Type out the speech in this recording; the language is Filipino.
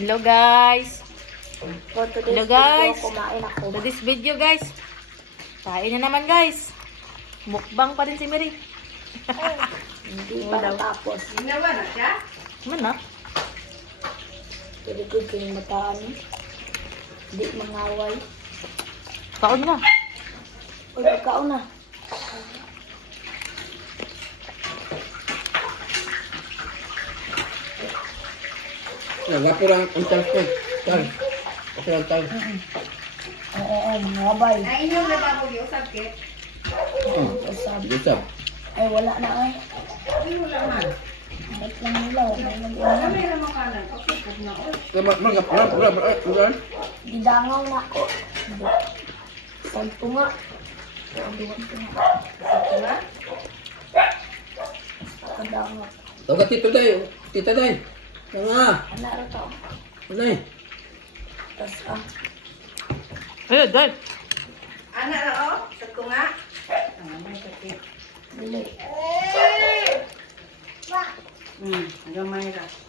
Hello guys. For today's Hello guys. video, kumain ako. To this video guys. Kain na naman guys. Mukbang pa rin si Mary. Hindi pa natapos. Ginawa na siya? Man na. Piligod ko yung mataan. Hindi mangaway. Kaon na. O, nagkaon na. Nagapurang ang talpag. Tal. Okay lang tal. Oo, mangaway. Ay, inyong nababog yung sabkit. Oh, Sabi, gusap. ay wala na ay. Ay, wala man. Bait lang nila. May Wala nag-ulan. may lamang kanan. Okay, pag na. Gidangaw na ako. Santo nga. Kaduan ko nga. Diba? Kadangaw. Tawag tito day. Tita day. Nga. Anak rin to. Unay. Tapos Ayun, dahil. Anak na o? Sad ko nga. May sakit. dili. Hanggang may ra.